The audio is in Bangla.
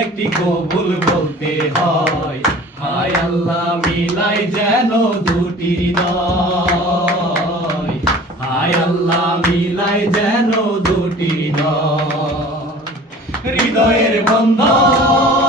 একটি কবুল বলতে হয়, হায় আল্লাহ মিলাই যেন দুটি নয়, হায় আল্লাহ মিলাই যেন দুটি নয়, হৃদয়ের বন্ধন